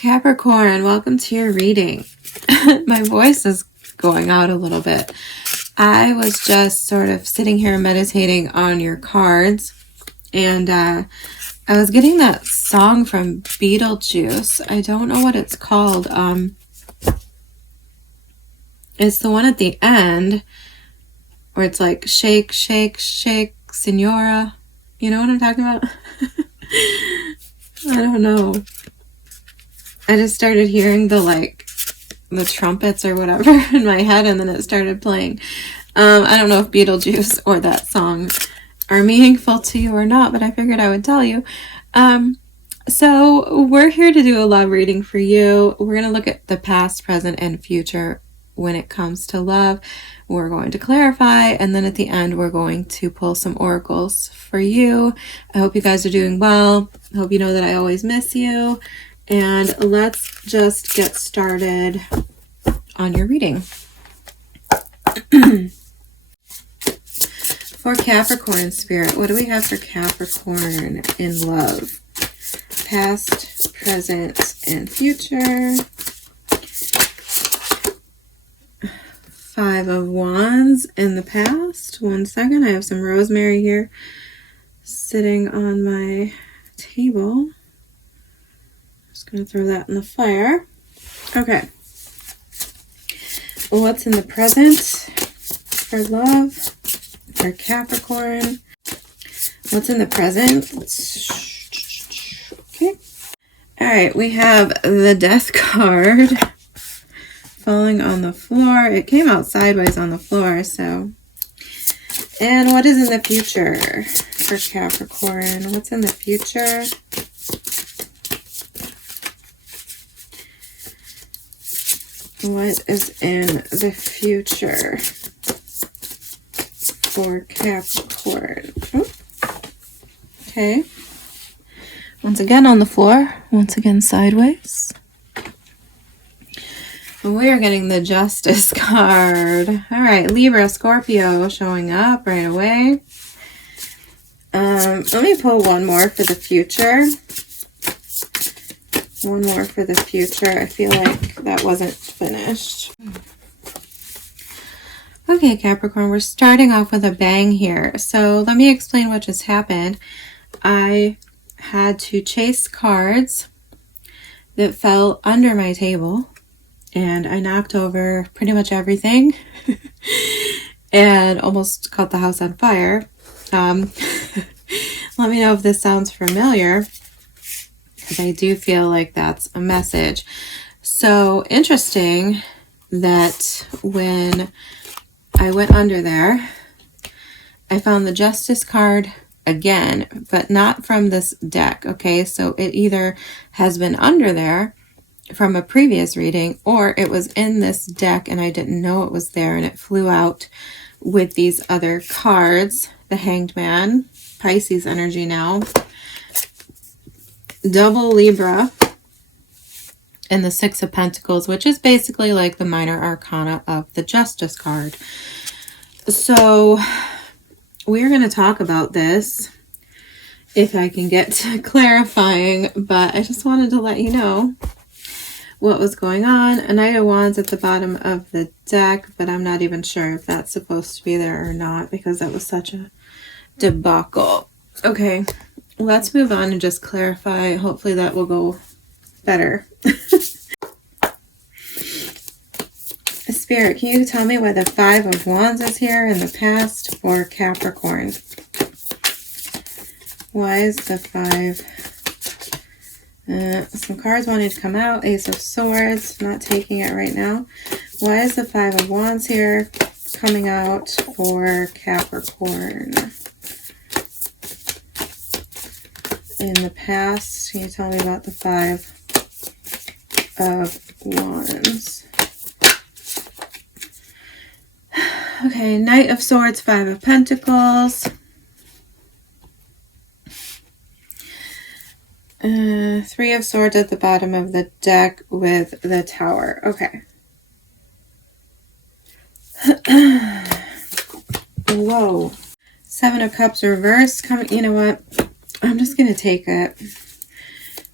Capricorn, welcome to your reading. My voice is going out a little bit. I was just sort of sitting here meditating on your cards, and I was getting that song from Beetlejuice. I don't know what it's called. It's the one at the end where it's like shake, shake, shake, Senora. You know what I'm talking about? I don't know. I just started hearing the trumpets or whatever in my head, and then it started playing. I don't know if Beetlejuice or that song are meaningful to you or not, but I figured I would tell you. So we're here to do a love reading for you. We're going to look at the past, present, and future when it comes to love. We're going to clarify, and then at the end we're going to pull some oracles for you. I hope you guys are doing well. I hope you know that I always miss you. And let's just get started on your reading. For Capricorn spirit, what do we have for Capricorn in love? Past, present, and future. 5 of Wands in the past. 1 second, I have some rosemary here sitting on my table. Just going to throw that in the fire. Okay. What's in the present for love for Capricorn? What's in the present? Okay. All right. We have the Death card falling on the floor. It came out sideways on the floor. So, and what is in the future for Capricorn? What's in the future? What is in the future for Capricorn? Okay. Once again on the floor. Once again sideways. We are getting the Justice card. All right, Libra, Scorpio showing up right away. Let me pull one more for the future. One more for the future. I feel like that wasn't finished. Okay, Capricorn, we're starting off with a bang here. So let me explain what just happened. I had to chase cards that fell under my table, and I knocked over pretty much everything and almost caught the house on fire. Let me know if this sounds familiar, because I do feel like that's a message. So interesting that when I went under there, I found the Justice card again, but not from this deck. Okay, so it either has been under there from a previous reading, or it was in this deck and I didn't know it was there and it flew out with these other cards. The Hanged Man, Pisces energy now. Double Libra, and the 6 of Pentacles, which is basically like the minor arcana of the Justice card. So we're going to talk about this if I can get to clarifying, but I just wanted to let you know what was going on. A Knight of Wands at the bottom of the deck, but I'm not even sure if that's supposed to be there or not because that was such a debacle. Okay, let's move on and just clarify. Hopefully that will go better. Spirit, can you tell me why the 5 of Wands is here in the past for Capricorn? Why is the 5? Some cards wanted to come out. Ace of Swords, not taking it right now. Why is the 5 of Wands here coming out for Capricorn? In the past, can you tell me about the 5 of Wands? Okay, Knight of Swords, 5 of Pentacles. 3 of Swords at the bottom of the deck with the Tower. Okay. Whoa. 7 of Cups reversed. You know what? I'm just going to take it.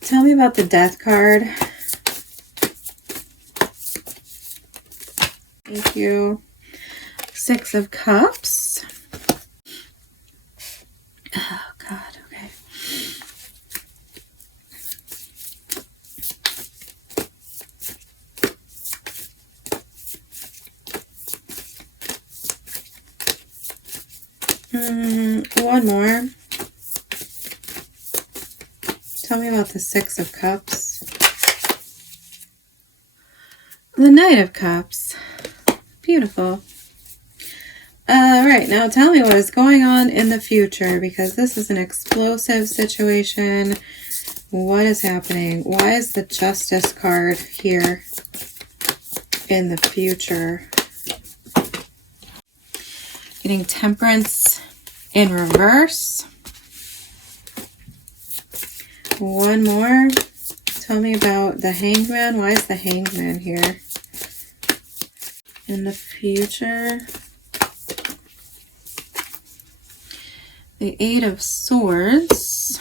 Tell me about the Death card Thank you. Six of Cups. Oh, God. Okay. One more. Tell me about the Six of Cups. The Knight of Cups. Beautiful. All right, now tell me what is going on in the future, because this is an explosive situation. What is happening? Why is the Justice card here in the future? Getting Temperance in reverse. One more. Tell me about the Hangman. Why is the Hangman here in the future? The Eight of Swords.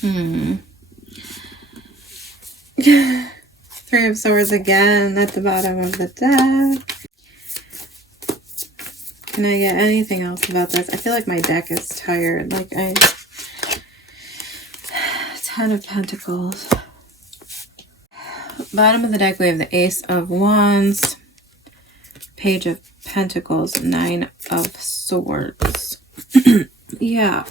Three of Swords again at the bottom of the deck. Can I get anything else about this? I feel like my deck is tired. Like Ten of Pentacles. Bottom of the deck we have the Ace of Wands. Page of Pentacles, Nine of Swords. Yeah.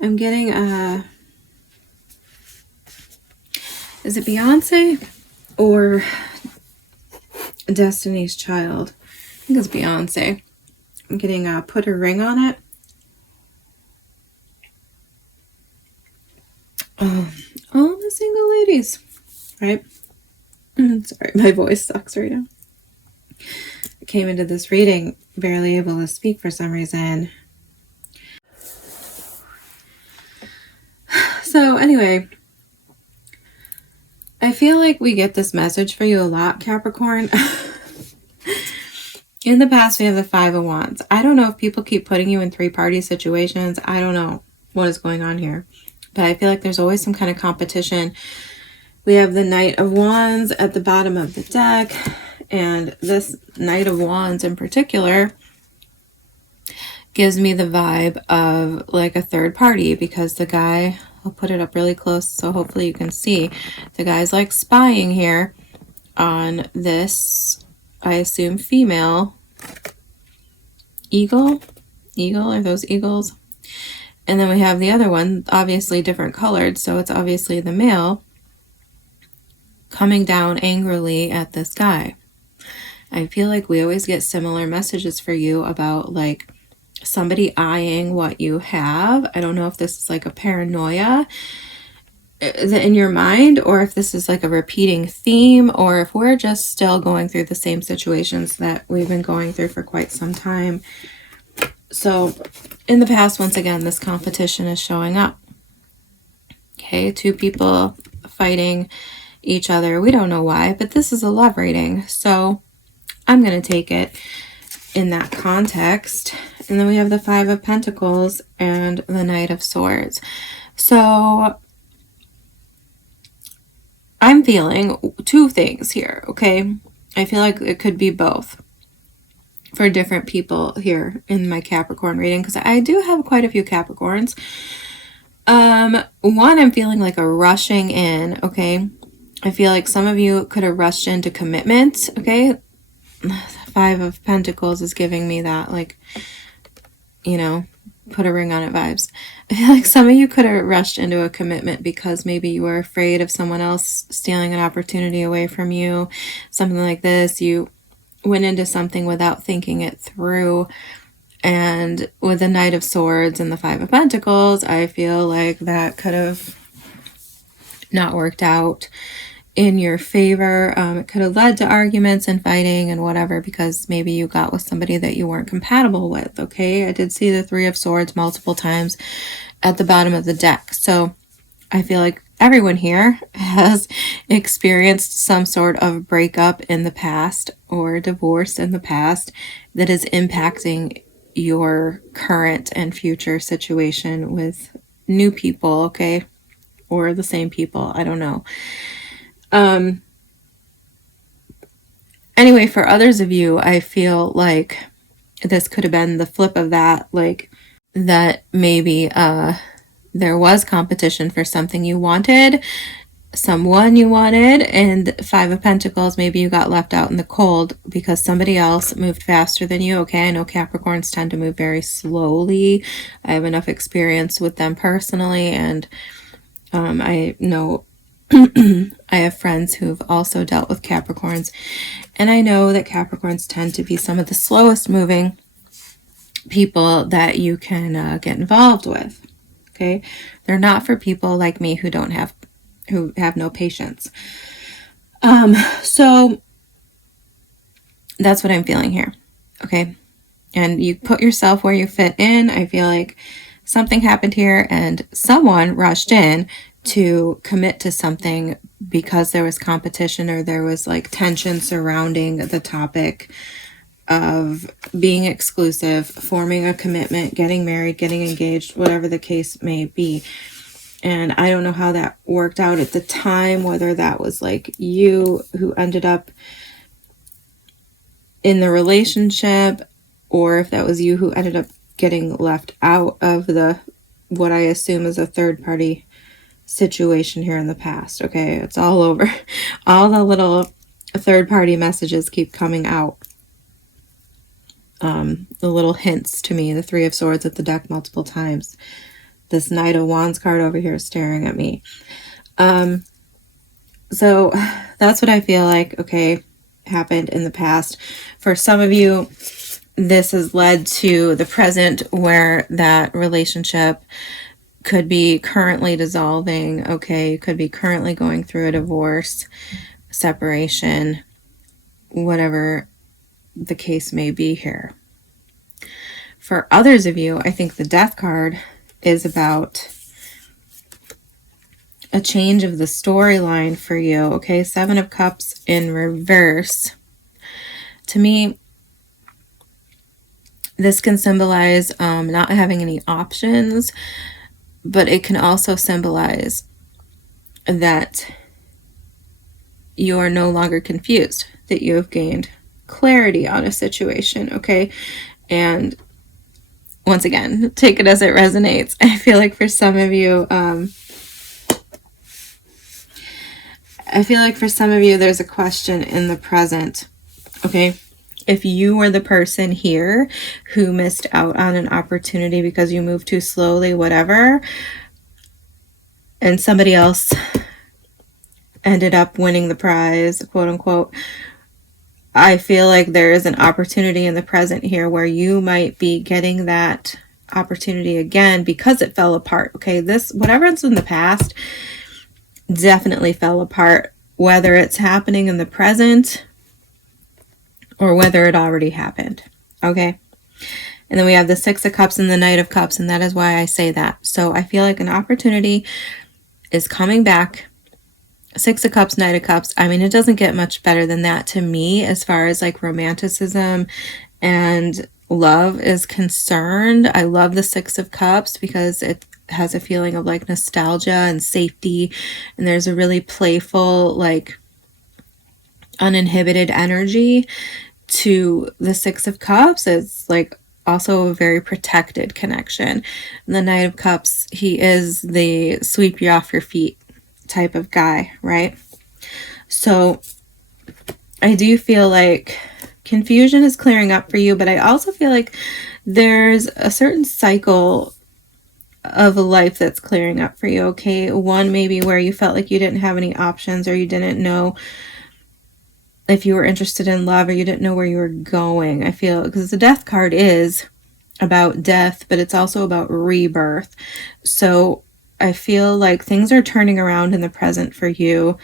I'm getting is it Beyonce or Destiny's Child? I think it's Beyonce. I'm getting Put a Ring on It. All the single ladies, right? Sorry, my voice sucks right now. I came into this reading barely able to speak for some reason. So anyway, I feel like we get this message for you a lot, Capricorn. In the past, we have the Five of Wands. I don't know if people keep putting you in three-party situations. I don't know what is going on here. But I feel like there's always some kind of competition. We have the Knight of Wands at the bottom of the deck. And this Knight of Wands in particular gives me the vibe of like a third party, because the guy, I'll put it up really close so hopefully you can see. The guy's like spying here on this, I assume, female eagle. Are those eagles? And then we have the other one, obviously different colored, so it's obviously the male coming down angrily at this guy. I feel like we always get similar messages for you about like somebody eyeing what you have. I don't know if this is like a paranoia in your mind, or if this is like a repeating theme, or if we're just still going through the same situations that we've been going through for quite some time. So in the past, once again, this competition is showing up. Okay, two people fighting each other. We don't know why, but this is a love reading, so I'm going to take it in that context. And then we have the Five of Pentacles and the Knight of Swords. So I'm feeling two things here, okay? I feel like it could be both for different people here in my Capricorn reading, because I do have quite a few Capricorns. One, I'm feeling like a rushing in, okay? I feel like some of you could have rushed into commitment, okay? The Five of Pentacles is giving me that, like, you know, put a ring on it vibes. I feel like some of you could have rushed into a commitment because maybe you were afraid of someone else stealing an opportunity away from you, something like this. You went into something without thinking it through. And with the Knight of Swords and the Five of Pentacles, I feel like that could have not worked out in your favor. It could have led to arguments and fighting and whatever, because maybe you got with somebody that you weren't compatible with, okay? I did see the Three of Swords multiple times at the bottom of the deck. So I feel like everyone here has experienced some sort of breakup in the past, or divorce in the past that is impacting your current and future situation with new people, okay? Or the same people, I don't know. Anyway, for others of you, I feel like this could have been the flip of that, like that maybe there was competition for something you wanted, someone you wanted, and Five of Pentacles, maybe you got left out in the cold because somebody else moved faster than you. Okay, I know Capricorns tend to move very slowly. I have enough experience with them personally, and I know I have friends who've also dealt with Capricorns, and I know that Capricorns tend to be some of the slowest moving people that you can get involved with. Okay, they're not for people like me who have no patience. So that's what I'm feeling here. Okay, and you put yourself where you fit in. I feel like something happened here and someone rushed in to commit to something because there was competition or there was like tension surrounding the topic of being exclusive, forming a commitment, getting married, getting engaged, whatever the case may be. And I don't know how that worked out at the time, whether that was like you who ended up in the relationship or if that was you who ended up getting left out of the what I assume is a third party situation here in the past. Okay, it's all over. All the little third party messages keep coming out. The little hints to me, the Three of Swords at the deck multiple times. This Knight of Wands card over here staring at me. So that's what I feel like, okay, happened in the past. For some of you, this has led to the present where that relationship could be currently dissolving, okay, you could be currently going through a divorce, separation, whatever the case may be here. For others of you, I think the Death card is about a change of the storyline for you, okay? Seven of Cups in reverse. To me, this can symbolize not having any options, but it can also symbolize that you are no longer confused, that you have gained clarity on a situation, okay? And once again, take it as it resonates. I feel like for some of you, there's a question in the present, okay? If you were the person here who missed out on an opportunity because you moved too slowly, whatever, and somebody else ended up winning the prize, quote unquote, I feel like there is an opportunity in the present here where you might be getting that opportunity again because it fell apart, okay? This, whatever's in the past, definitely fell apart, whether it's happening in the present or whether it already happened, okay? And then we have the Six of Cups and the Knight of Cups, and that is why I say that. So I feel like an opportunity is coming back. Six of Cups, Knight of Cups. I mean, it doesn't get much better than that to me as far as like romanticism and love is concerned. I love the Six of Cups because it has a feeling of like nostalgia and safety, and there's a really playful, like uninhibited energy to the Six of Cups. It's like also a very protected connection. And the Knight of Cups, he is the sweep you off your feet type of guy, right? So I do feel like confusion is clearing up for you, but I also feel like there's a certain cycle of life that's clearing up for you, okay? One maybe where you felt like you didn't have any options, or you didn't know if you were interested in love, or you didn't know where you were going. I feel, because the Death card is about death, but it's also about rebirth. So I feel like things are turning around in the present for you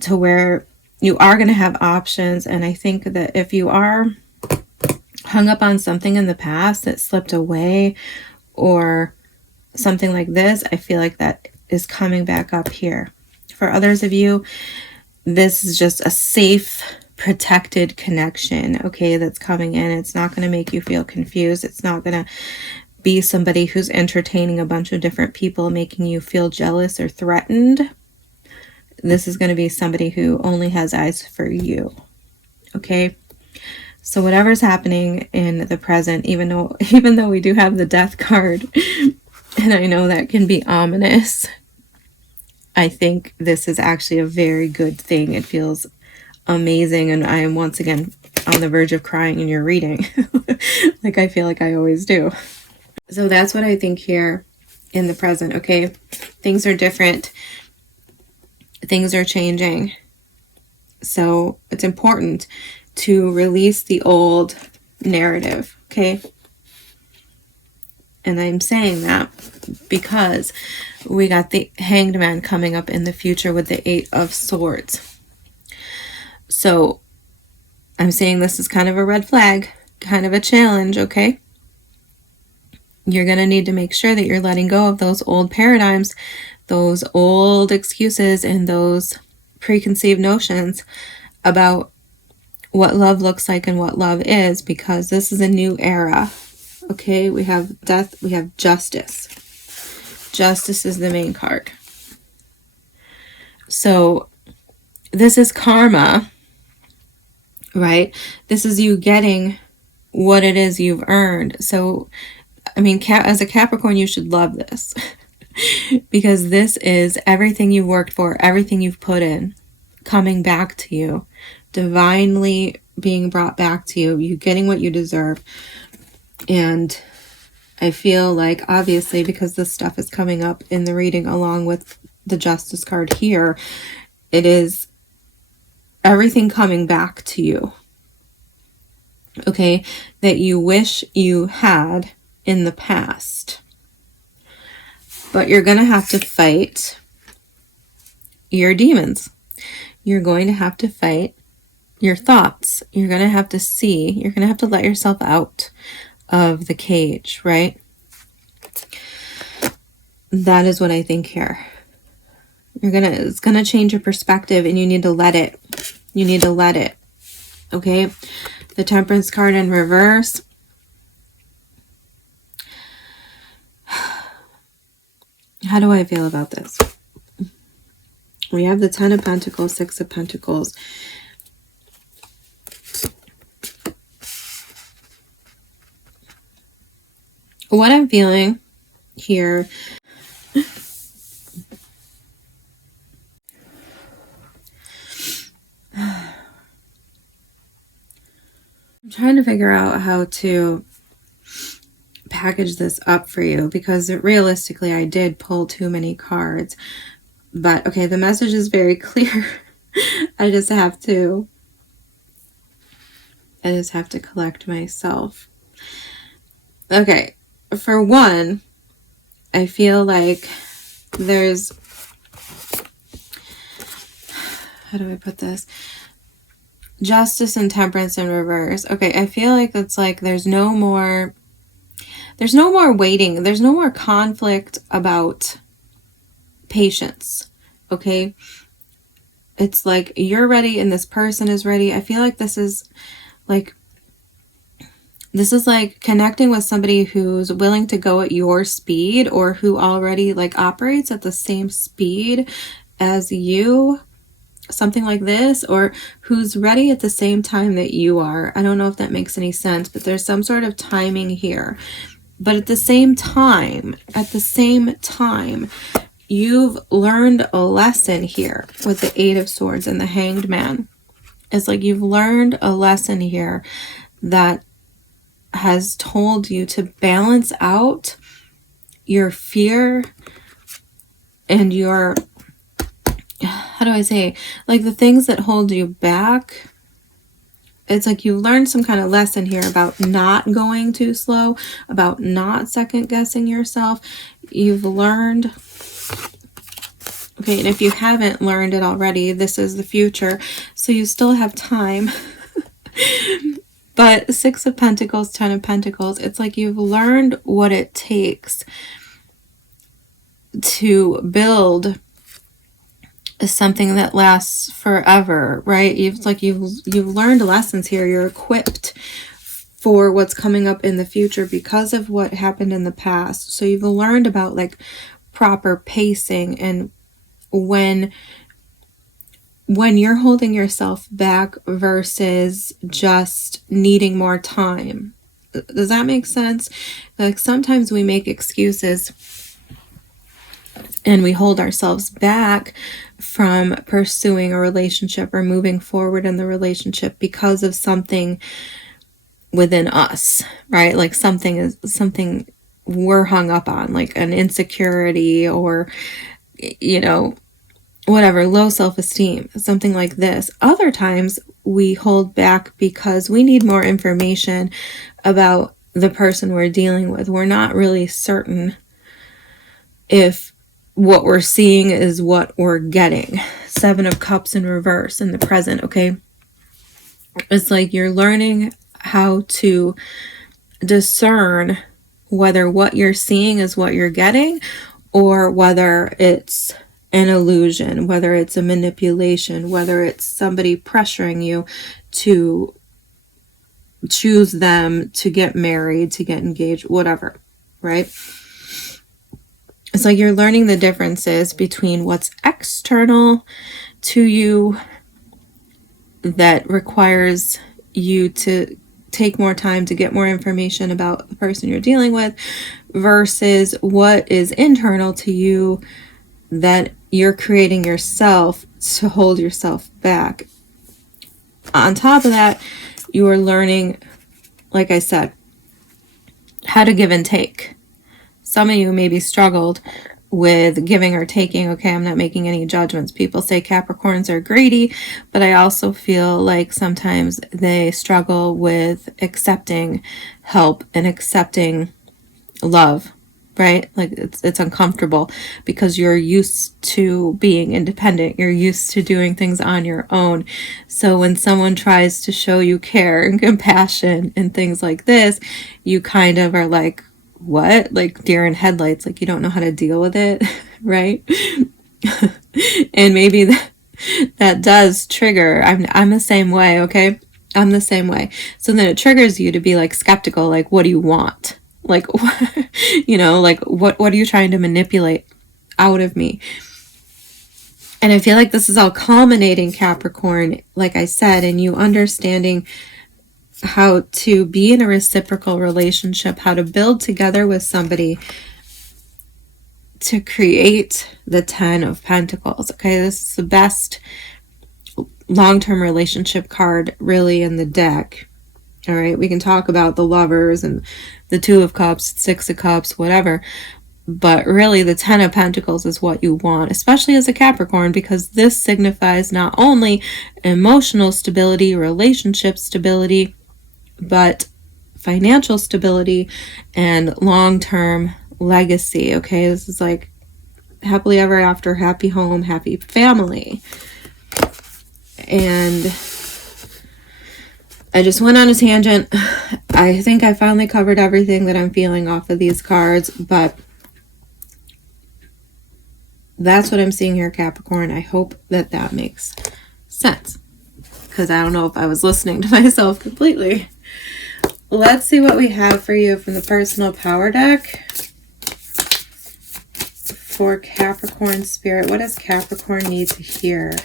to where you are going to have options. And I think that if you are hung up on something in the past that slipped away or something like this, I feel like that is coming back up here. For others of you, this is just a safe protected connection, okay, that's coming in. It's not going to make you feel confused. It's not going to be somebody who's entertaining a bunch of different people, making you feel jealous or threatened. This is going to be somebody who only has eyes for you, okay? So whatever's happening in the present, even though we do have the Death card, and I know that can be ominous, I think this is actually a very good thing. It feels amazing, and I am once again on the verge of crying in your reading, like I feel like I always do. So that's what I think here in the present, okay? Things are different. Things are changing. So it's important to release the old narrative, okay? And I'm saying that because we got the Hanged Man coming up in the future with the 8 of Swords. So I'm saying this is kind of a red flag, kind of a challenge, okay? You're going to need to make sure that you're letting go of those old paradigms, those old excuses, and those preconceived notions about what love looks like and what love is, because this is a new era. Okay, we have Death, we have Justice. Justice is the main card. So this is karma, right? This is you getting what it is you've earned. So, I mean, as a Capricorn, you should love this because this is everything you worked for, everything you've put in, coming back to you, divinely being brought back to you, you getting what you deserve. And I feel like, obviously, because this stuff is coming up in the reading along with the Justice card here, it is everything coming back to you, okay, that you wish you had in the past. But you're going to have to fight your demons. You're going to have to fight your thoughts. You're going to have to see, you're going to have to let yourself out of the cage, right? That is what I think here. It's going to change your perspective, and you need to let it. You need to let it. Okay? The Temperance card in reverse. How do I feel about this? We have the 10 of Pentacles, 6 of Pentacles. What I'm feeling here, I'm trying to figure out how to package this up for you, because realistically I did pull too many cards. But okay, the message is very clear. I just have to collect myself. Okay, for one, I feel like there's, how do I put this? Justice and Temperance in reverse. Okay, I feel like it's like there's no more waiting. There's no more conflict about patience. Okay? It's like you're ready and this person is ready. I feel like this is like connecting with somebody who's willing to go at your speed, or who already like operates at the same speed as you. Something like this, or who's ready at the same time that you are. I don't know if that makes any sense, but there's some sort of timing here. But at the same time, you've learned a lesson here with the 8 of Swords and the Hanged Man. It's like you've learned a lesson here that has told you to balance out your fear and your, how do I say, like the things that hold you back. It's like you learned some kind of lesson here about not going too slow, about not second guessing yourself. You've learned, okay, and if you haven't learned it already, this is the future, so you still have time. But 6 of Pentacles, 10 of Pentacles, it's like you've learned what it takes to build is something that lasts forever, right? You've learned lessons here. You're equipped for what's coming up in the future because of what happened in the past. So you've learned about like proper pacing and when you're holding yourself back versus just needing more time. Does that make sense? Like sometimes we make excuses and we hold ourselves back from pursuing a relationship or moving forward in the relationship because of something within us, right? Like something we're hung up on, like an insecurity or, you know, whatever, low self-esteem, something like this. Other times we hold back because we need more information about the person we're dealing with. We're not really certain if what we're seeing is what we're getting. 7 of Cups in reverse in the present, okay? It's like you're learning how to discern whether what you're seeing is what you're getting or whether it's an illusion, whether it's a manipulation, whether it's somebody pressuring you to choose them, to get married, to get engaged, whatever, right? It's like you're learning the differences between what's external to you that requires you to take more time to get more information about the person you're dealing with versus what is internal to you that you're creating yourself to hold yourself back. On top of that, you are learning, like I said, how to give and take. Some of you maybe struggled with giving or taking. Okay, I'm not making any judgments. People say Capricorns are greedy, but I also feel like sometimes they struggle with accepting help and accepting love, right? Like it's uncomfortable because you're used to being independent. You're used to doing things on your own. So when someone tries to show you care and compassion and things like this, you kind of are like, what? Like deer in headlights, like you don't know how to deal with it, right? And maybe that does trigger. I'm the same way, okay? I'm the same way. So then it triggers you to be like skeptical, like what do you want? Like, you know, like what are you trying to manipulate out of me? And I feel like this is all culminating, Capricorn, like I said, and you understanding how to be in a reciprocal relationship, how to build together with somebody to create the 10 of Pentacles. Okay, this is the best long-term relationship card really in the deck. All right, we can talk about the Lovers and the 2 of Cups, 6 of Cups, whatever. But really the 10 of Pentacles is what you want, especially as a Capricorn, because this signifies not only emotional stability, relationship stability, but financial stability and long-term legacy. Okay, this is like happily ever after, happy home, happy family. And I just went on a tangent. I think I finally covered everything that I'm feeling off of these cards, but that's what I'm seeing here, Capricorn. I hope that makes sense, because I don't know if I was listening to myself completely. Let's see what we have for you from the personal power deck for Capricorn spirit. What does Capricorn need to hear?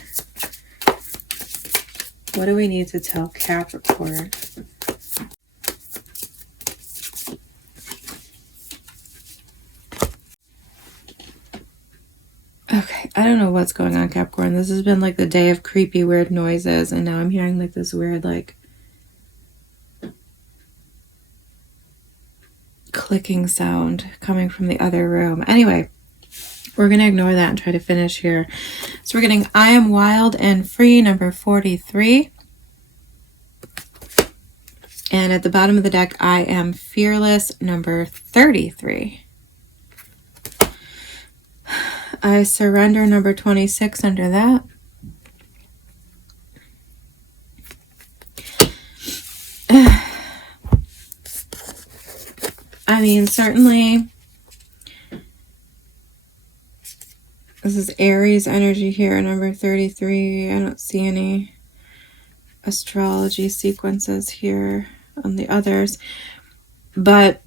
What do we need to tell Capricorn? Okay, I don't know what's going on, Capricorn. This has been like the day of creepy, weird noises, and now I'm hearing like this weird, like, clicking sound coming from the other room. Anyway, we're going to ignore that and try to finish here. So we're getting I Am Wild and Free, number 43. And at the bottom of the deck, I Am Fearless, number 33. I Surrender, number 26 under that. I mean, certainly This is Aries energy here, number 33. I don't see any astrology sequences here on the others. But,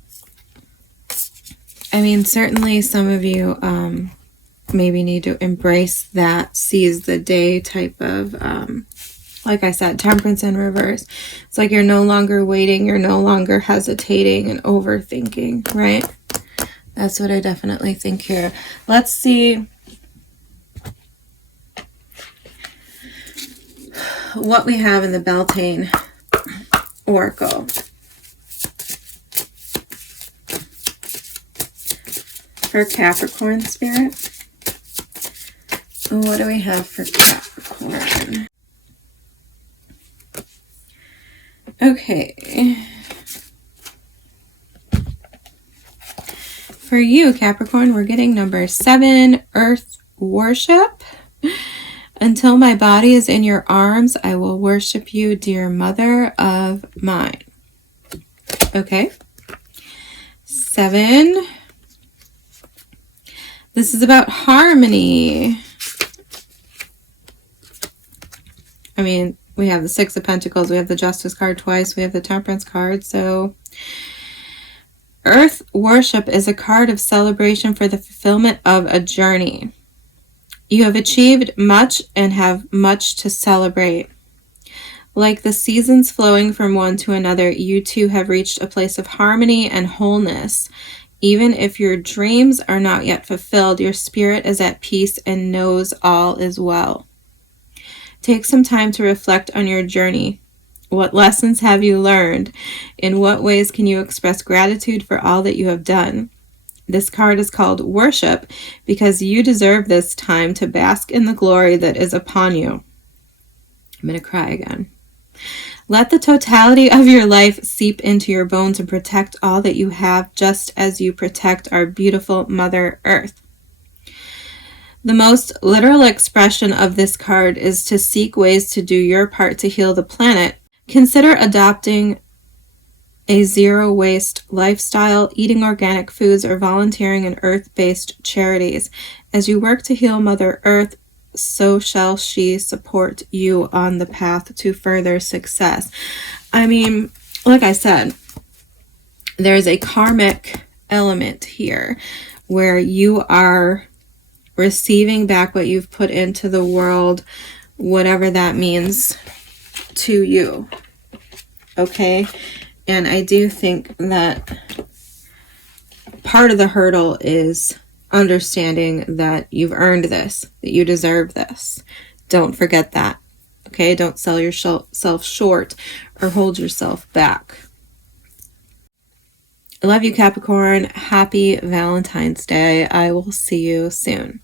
I mean, certainly some of you maybe need to embrace that seize the day type of, like I said, temperance in reverse. It's like you're no longer waiting, you're no longer hesitating and overthinking, right? That's what I definitely think here. Let's see what we have in the Beltane Oracle. For Capricorn spirit. What do we have for Capricorn? Okay. For you, Capricorn, we're getting number 7, Earth Worship. Until my body is in your arms, I will worship you, dear mother of mine. Okay. 7. This is about harmony. I mean, we have the 6 of Pentacles, we have the Justice card twice, we have the Temperance card. So, Earth Worship is a card of celebration for the fulfillment of a journey. You have achieved much and have much to celebrate. Like the seasons flowing from one to another, you two have reached a place of harmony and wholeness. Even if your dreams are not yet fulfilled, your spirit is at peace and knows all is well. Take some time to reflect on your journey. What lessons have you learned? In what ways can you express gratitude for all that you have done? This card is called Worship because you deserve this time to bask in the glory that is upon you. I'm going to cry again. Let the totality of your life seep into your bones and protect all that you have, just as you protect our beautiful Mother Earth. The most literal expression of this card is to seek ways to do your part to heal the planet. Consider adopting a zero-waste lifestyle, eating organic foods, or volunteering in earth-based charities. As you work to heal Mother Earth, so shall she support you on the path to further success. I mean, like I said, there's a karmic element here where you are receiving back what you've put into the world, whatever that means to you. Okay? And I do think that part of the hurdle is understanding that you've earned this, that you deserve this. Don't forget that. Okay? Don't sell yourself short or hold yourself back. I love you, Capricorn. Happy Valentine's Day. I will see you soon.